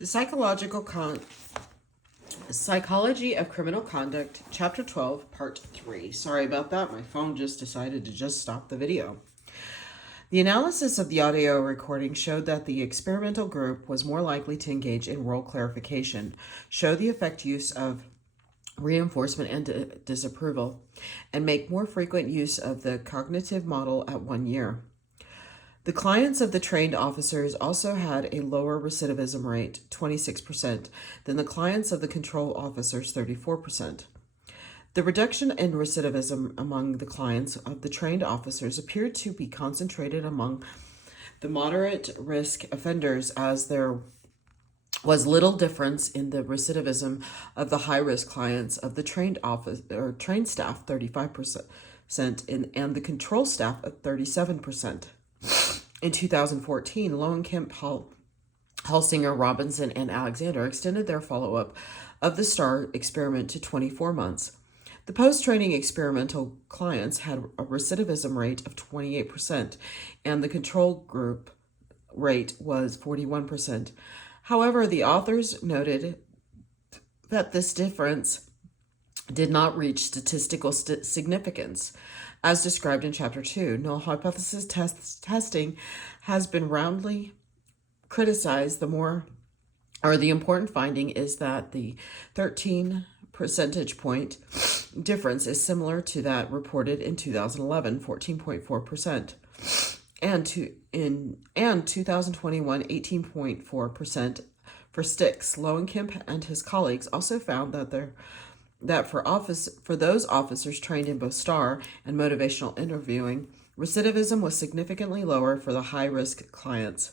The Psychology of Criminal Conduct, Chapter 12, Part 3. Sorry about that. My phone just decided to just stop the video. The analysis of the audio recording showed that the experimental group was more likely to engage in role clarification, show the effect use of reinforcement and disapproval, and make more frequent use of the cognitive model at 1 year. The clients of the trained officers also had a lower recidivism rate, 26%, than the clients of the control officers, 34%. The reduction in recidivism among the clients of the trained officers appeared to be concentrated among the moderate risk offenders, as there was little difference in the recidivism of the high-risk clients of the trained staff, 35%, and the control staff at 37%. In 2014, Lowenkemp, Halsinger, Robinson, and Alexander extended their follow-up of the STAR experiment to 24 months. The post-training experimental clients had a recidivism rate of 28%, and the control group rate was 41%. However, the authors noted that this difference did not reach statistical significance. As described in Chapter 2, null hypothesis testing has been roundly criticized. The important finding is that the 13 percentage point difference is similar to that reported in 2011, 14.4%, and 2021, 18.4% for sticks. Lowenkemp and his colleagues also found that for those officers trained in both STAR and motivational interviewing, recidivism was significantly lower for the high-risk clients.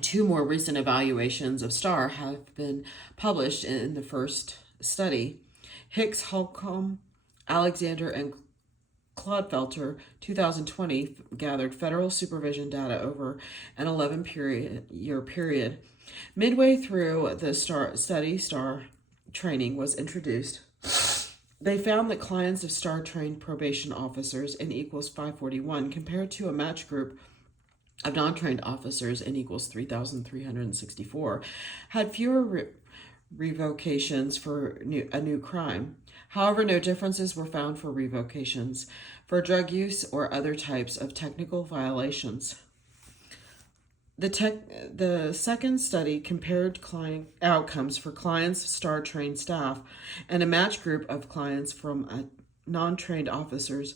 2 more recent evaluations of STAR have been published in the first study. Hicks, Holcomb, Alexander, and Clodfelter, 2020, gathered federal supervision data over an 11-year period. Midway through the STAR training was introduced, they found that clients of STAR-trained probation officers in equals 541 compared to a match group of non-trained officers in equals 3,364 had fewer revocations for a new crime. However, no differences were found for revocations for drug use or other types of technical violations. The second study compared client outcomes for clients of STAR-trained staff and a match group of clients from non-trained officers.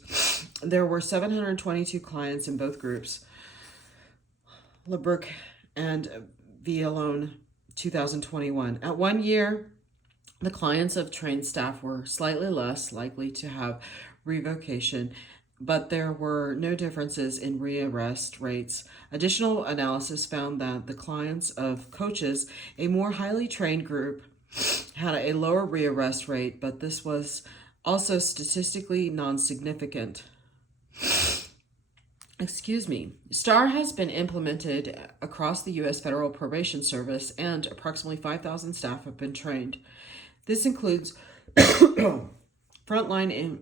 There were 722 clients in both groups. LeBrook and Villalone, 2021. At 1 year, the clients of trained staff were slightly less likely to have revocation, but there were no differences in rearrest rates. Additional analysis found that the clients of coaches, a more highly trained group, had a lower rearrest rate, but this was also statistically non-significant. STAR has been implemented across the U.S. Federal Probation Service, and approximately 5,000 staff have been trained. This includes frontline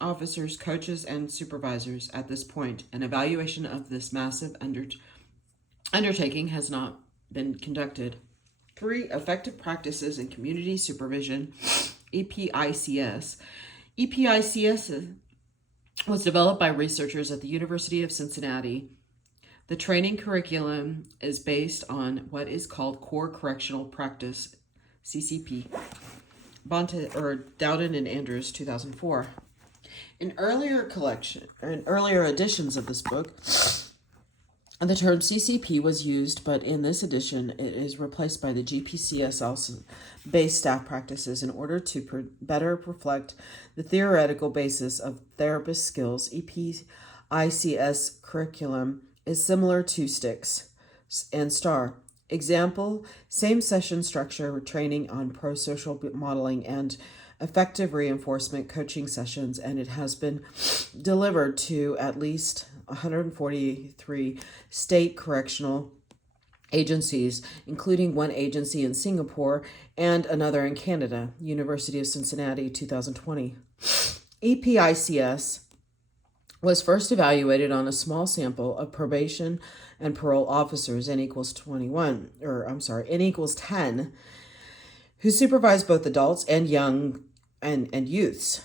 officers, coaches, and supervisors. At this point, an evaluation of this massive undertaking has not been conducted. 3. Effective Practices in Community Supervision, EPICS. EPICS was developed by researchers at the University of Cincinnati. The training curriculum is based on what is called Core Correctional Practice, CCP. Dowden and Andrews, 2004. In earlier editions of this book, the term CCP was used, but in this edition, it is replaced by the GPCSL-based staff practices in order to better reflect the theoretical basis of therapist skills. EPICS curriculum is similar to STICS and STAR. Example, same session structure, training on pro-social modeling and effective reinforcement coaching sessions, and it has been delivered to at least 143 state correctional agencies, including 1 agency in Singapore and another in Canada, University of Cincinnati, 2020. EPICS was first evaluated on a small sample of probation and parole officers, N equals 10, who supervised both adults and and youths.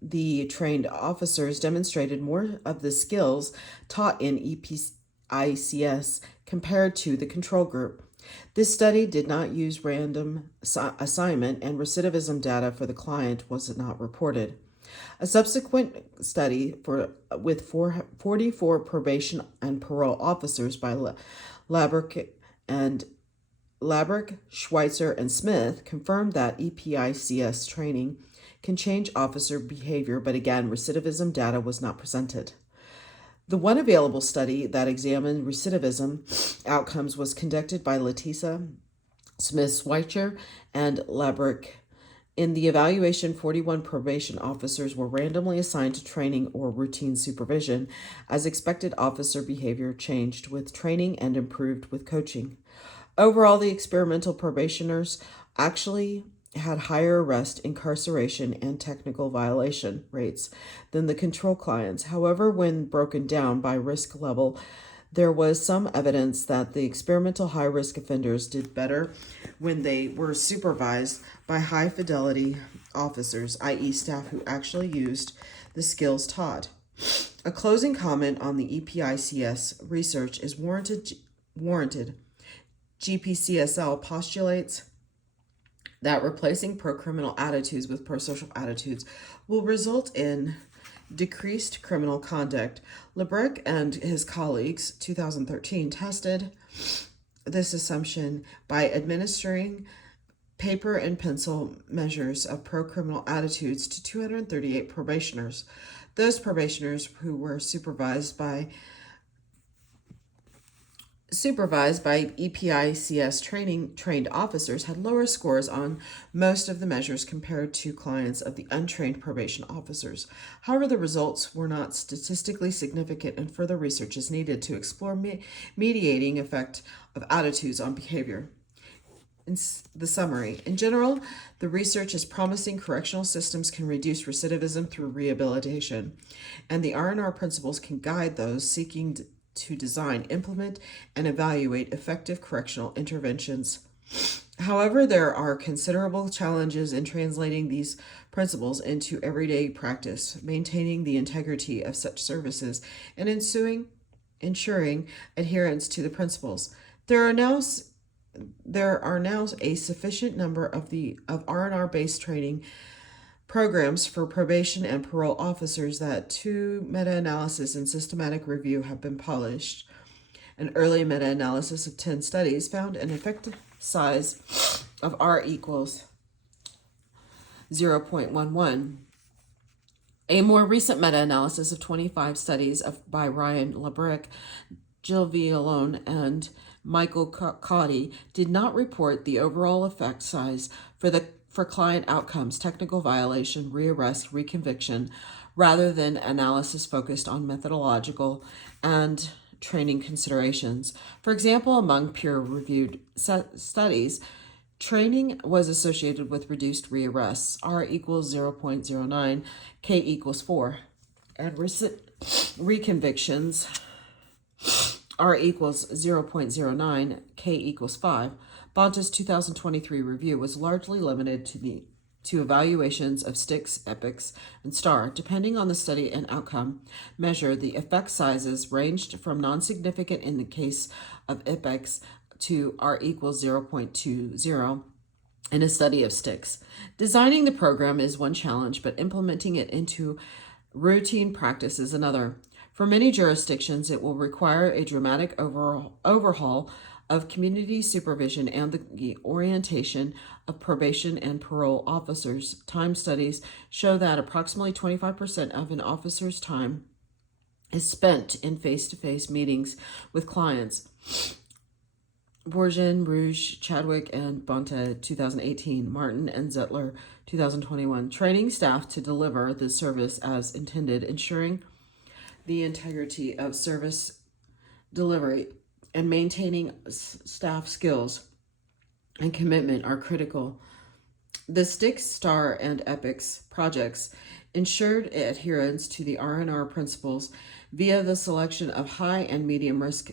The trained officers demonstrated more of the skills taught in EPICS compared to the control group. This study did not use random assignment, and recidivism data for the client was not reported. A subsequent study with 44 probation and parole officers by Labrick, Schweitzer, and Smith confirmed that EPICS training can change officer behavior, but again, recidivism data was not presented. The one available study that examined recidivism outcomes was conducted by Letisa, Smith, Schweitzer, and Labrick. In the evaluation, 41 probation officers were randomly assigned to training or routine supervision. As expected, officer behavior changed with training and improved with coaching. Overall, the experimental probationers actually had higher arrest, incarceration, and technical violation rates than the control clients. However, when broken down by risk level, there was some evidence that the experimental high-risk offenders did better when they were supervised by high-fidelity officers, i.e. staff who actually used the skills taught. A closing comment on the EPICS research is warranted. GPCSL postulates that replacing pro-criminal attitudes with pro-social attitudes will result in decreased criminal conduct. Labrick and his colleagues, 2013, tested this assumption by administering paper and pencil measures of pro-criminal attitudes to 238 probationers. Those probationers who were supervised by EPICS trained officers had lower scores on most of the measures compared to clients of the untrained probation officers. However, the results were not statistically significant, and further research is needed to explore mediating effect of attitudes on behavior. In the summary, in general, the research is promising correctional systems can reduce recidivism through rehabilitation, and the R&R principles can guide those seeking to design, implement, and evaluate effective correctional interventions. However, there are considerable challenges in translating these principles into everyday practice, maintaining the integrity of such services, and ensuring adherence to the principles. There are now a sufficient number of R&R based training programs for probation and parole officers that 2 meta-analysis and systematic review have been published. An early meta-analysis of 10 studies found an effective size of R equals 0.11. A more recent meta-analysis of 25 studies by Ryan Labrick, Jill Villalone, and Michael Caudy did not report the overall effect size for client outcomes, technical violation, rearrest, reconviction, rather than analysis focused on methodological and training considerations. For example, among peer-reviewed studies, training was associated with reduced rearrests, R equals 0.09, K equals 4, and reconvictions, R equals 0.09, K equals 5. Bonta's 2023 review was largely limited to evaluations of STIX, EPICS, and STAR. Depending on the study and outcome measure, the effect sizes ranged from non-significant in the case of EPICS to R equals 0.20 in a study of STIX. Designing the program is one challenge, but implementing it into routine practice is another. For many jurisdictions, it will require a dramatic overhaul of community supervision and the orientation of probation and parole officers. Time studies show that approximately 25% of an officer's time is spent in face-to-face meetings with clients. Bourgeon, Rouge, Chadwick, and Bonta, 2018, Martin and Zettler, 2021. Training staff to deliver the service as intended, ensuring the integrity of service delivery, and maintaining staff skills and commitment are critical. The STIX, STAR, and EPICS projects ensured adherence to the R&R principles via the selection of high and medium risk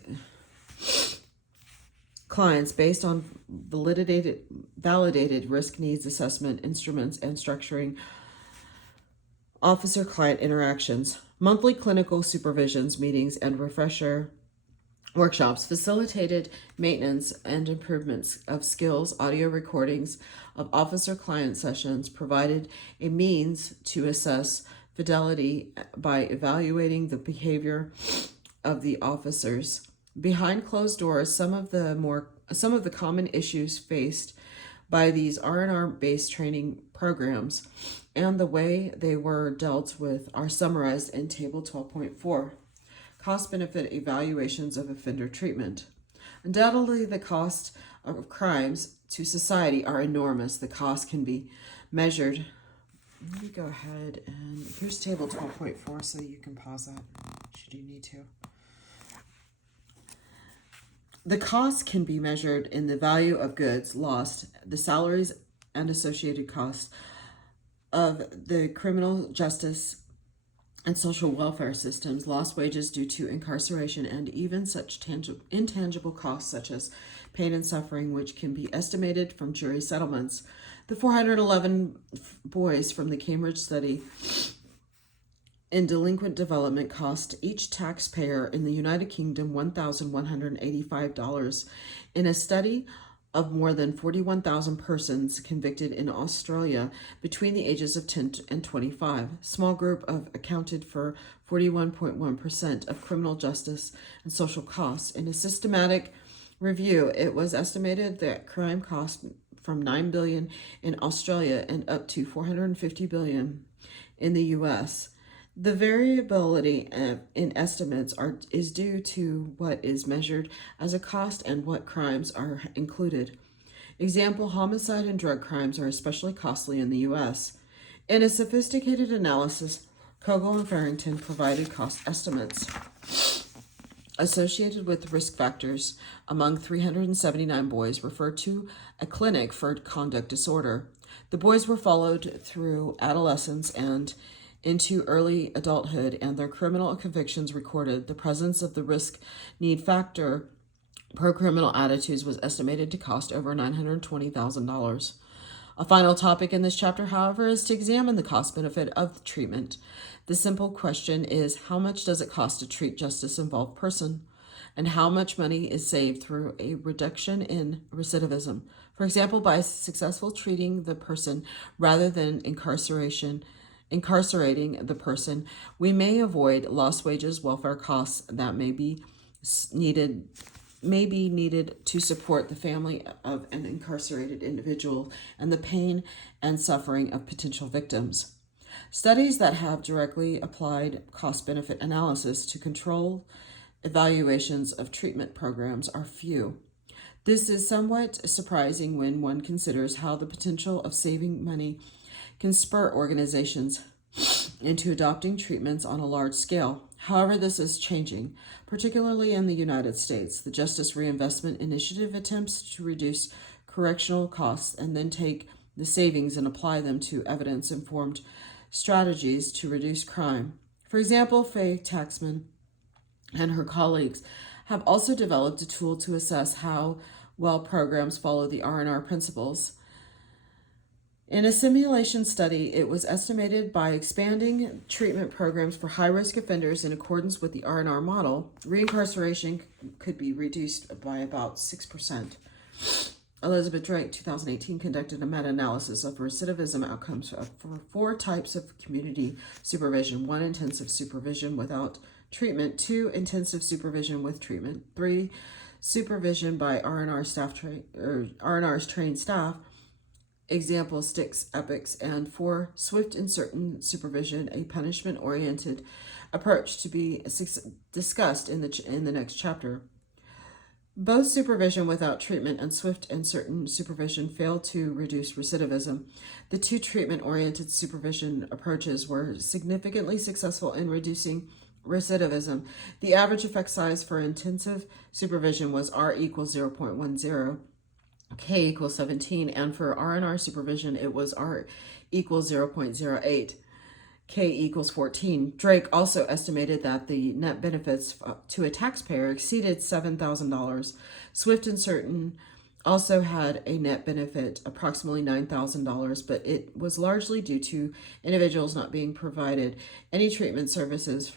clients based on validated risk needs assessment instruments and structuring officer-client interactions. Monthly clinical supervisions, meetings, and refresher workshops facilitated maintenance and improvements of skills. Audio recordings of officer-client sessions provided a means to assess fidelity by evaluating the behavior of the officers. Behind closed doors, some of the common issues faced by these R&R based training programs and the way they were dealt with are summarized in Table 12.4. Cost-benefit evaluations of offender treatment. Undoubtedly, the cost of crimes to society are enormous. The cost can be measured. Let me go ahead and here's Table 12.4 so you can pause that should you need to. The cost can be measured in the value of goods lost, the salaries and associated costs of the criminal justice and social welfare systems, lost wages due to incarceration, and even such intangible costs such as pain and suffering, which can be estimated from jury settlements. The 411 boys from the Cambridge study in delinquent development cost each taxpayer in the United Kingdom $1,185. In a study of more than 41,000 persons convicted in Australia between the ages of 10 and 25. Small group of accounted for 41.1% of criminal justice and social costs. In a systematic review, it was estimated that crime cost from $9 billion in Australia and up to $450 billion in the U.S. The variability in estimates is due to what is measured as a cost and what crimes are included. Example, homicide and drug crimes are especially costly in the U.S. In a sophisticated analysis, Kogel and Farrington provided cost estimates associated with risk factors among 379 boys referred to a clinic for conduct disorder. The boys were followed through adolescence and into early adulthood, and their criminal convictions recorded. The presence of the risk need factor pro-criminal attitudes was estimated to cost over $920,000. A final topic in this chapter, however, is to examine the cost-benefit of the treatment. The simple question is, how much does it cost to treat justice-involved person? And how much money is saved through a reduction in recidivism? For example, by successful treating the person rather than incarcerating the person, we may avoid lost wages, welfare costs that may be needed to support the family of an incarcerated individual and the pain and suffering of potential victims. Studies that have directly applied cost-benefit analysis to control evaluations of treatment programs are few. This is somewhat surprising when one considers how the potential of saving money can spur organizations into adopting treatments on a large scale. However, this is changing, particularly in the United States. The Justice Reinvestment Initiative attempts to reduce correctional costs and then take the savings and apply them to evidence-informed strategies to reduce crime. For example, Faye Taxman and her colleagues have also developed a tool to assess how well programs follow the R&R principles. In a simulation study, it was estimated by expanding treatment programs for high-risk offenders in accordance with the R&R model, reincarceration could be reduced by about 6%. Elizabeth Drake, 2018, conducted a meta-analysis of recidivism outcomes for 4 types of community supervision: 1, intensive supervision without treatment; 2, intensive supervision with treatment; 3, supervision by R&R's trained staff. Example, STIX, EPICS, and 4, swift and certain supervision, a punishment-oriented approach to be discussed in the next chapter. Both supervision without treatment and swift and certain supervision failed to reduce recidivism. The 2 treatment-oriented supervision approaches were significantly successful in reducing recidivism. The average effect size for intensive supervision was R equals 0.10. K equals 17, and for R&R supervision, it was R equals 0.08. K equals 14. Drake also estimated that the net benefits to a taxpayer exceeded $7,000. Swift and Certain also had a net benefit approximately $9,000, but it was largely due to individuals not being provided any treatment services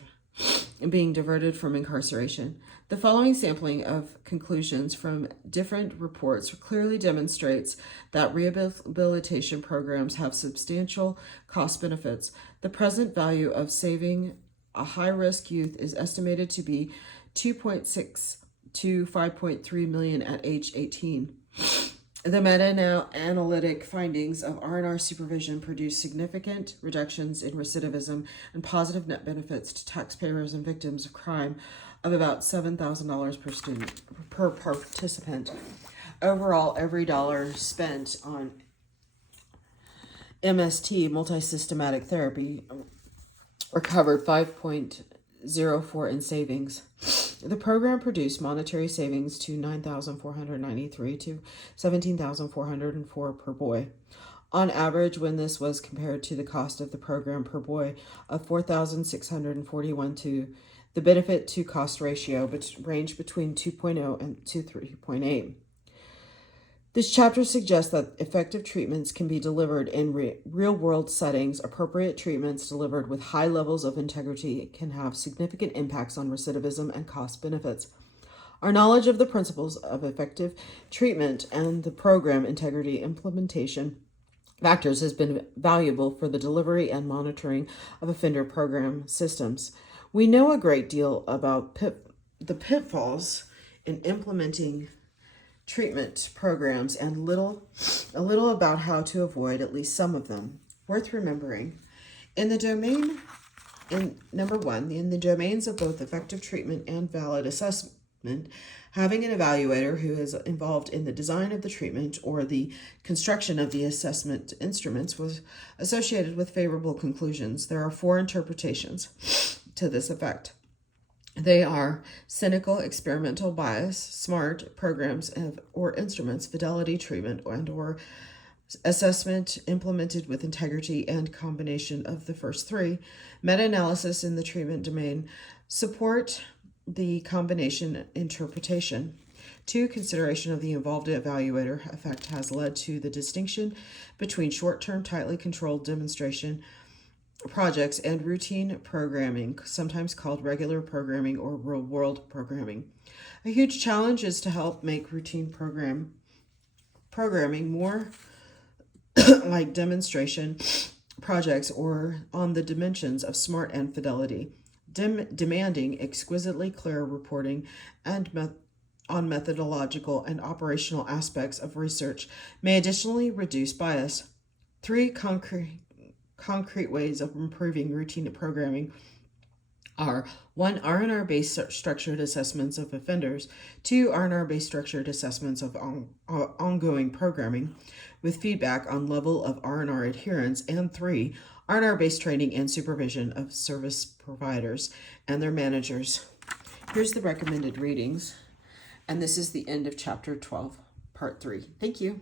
and being diverted from incarceration. The following sampling of conclusions from different reports clearly demonstrates that rehabilitation programs have substantial cost benefits. The present value of saving a high-risk youth is estimated to be 2.6 to 5.3 million at age 18. The meta-analytic findings of R&R supervision produced significant reductions in recidivism and positive net benefits to taxpayers and victims of crime of about $7,000 per student per participant. Overall, every dollar spent on MST, multi-systematic therapy, recovered 5.04 in savings. The program produced monetary savings to $9,493 to $17,404 per boy. On average, when this was compared to the cost of the program per boy of $4,641 to the benefit to cost ratio ranged between 2.0 and 3.8. This chapter suggests that effective treatments can be delivered in real-world settings. Appropriate treatments delivered with high levels of integrity can have significant impacts on recidivism and cost benefits. Our knowledge of the principles of effective treatment and the program integrity implementation factors has been valuable for the delivery and monitoring of offender program systems. We know a great deal about the pitfalls in implementing treatment programs and a little about how to avoid at least some of them. Worth remembering. In number one, in the domains of both effective treatment and valid assessment, having an evaluator who is involved in the design of the treatment or the construction of the assessment instruments was associated with favorable conclusions. There are 4 interpretations to this effect. They are cynical, experimental bias, smart programs or instruments, fidelity treatment, and or assessment implemented with integrity, and combination of the first 3. Meta-analysis in the treatment domain support the combination interpretation. 2. Consideration of the involved evaluator effect has led to the distinction between short-term, tightly controlled demonstration projects and routine programming, sometimes called regular programming or real-world programming. A huge challenge is to help make routine programming more like demonstration projects or on the dimensions of smart and fidelity, demanding exquisitely clear reporting and on methodological and operational aspects of research may additionally reduce bias. 3. Concrete ways of improving routine programming are 1. R&R-based structured assessments of offenders, 2. R&R-based structured assessments of ongoing programming with feedback on level of R&R adherence, and 3. R&R-based training and supervision of service providers and their managers. Here's the recommended readings, and this is the end of Chapter 12, Part 3. Thank you.